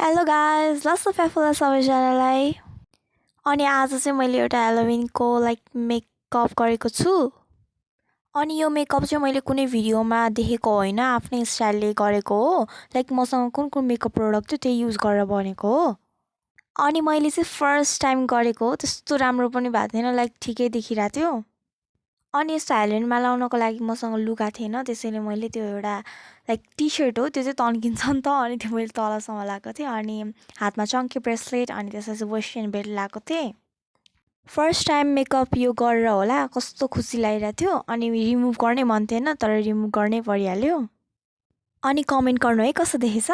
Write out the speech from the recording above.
Hello guys, lots of एफोला सबैजनालाई। अनि आज चाहिँ मैले एउटा हेलोविनको मेकअप गरेको छु। अनि यो मेकअप चाहिँ मैले कुनै भिडियोमा देखेको होइन, आफ्नै स्टाइलले गरेको हो। मसँग कुन कुन मेकअप प्रोडक्ट थियो त्यही युज गरेर बनेको हो। अनि मैले चाहिँ फर्स्ट टाइम गरेको हो, त्यस्तो राम्रो पनि भएको थिएन, ठिकै देखिरहेको थियो। अनि यस्तो हाइलाइटरमा लाउनको लागि मसँग लुगा थिएन, त्यसैले मैले त्यो एउटा टी सर्ट हो, त्यो चाहिँ तन्किन्छ नि त, अनि त्यो मैले तलसम्म लगाएको थिएँ। अनि हातमा चङ्की ब्रेसलेट अनि त्यसपछि वेस्टर्न बेल्ट लगाएको थिएँ। फर्स्ट टाइम मेकअप यो गरेर होला कस्तो खुसी लागिरहेको थियो। अनि रिमुभ गर्नै मन थिएन, तर रिमुभ गर्नै परिहाल्यो। अनि कमेन्ट गर्नु है कस्तो देखेछ।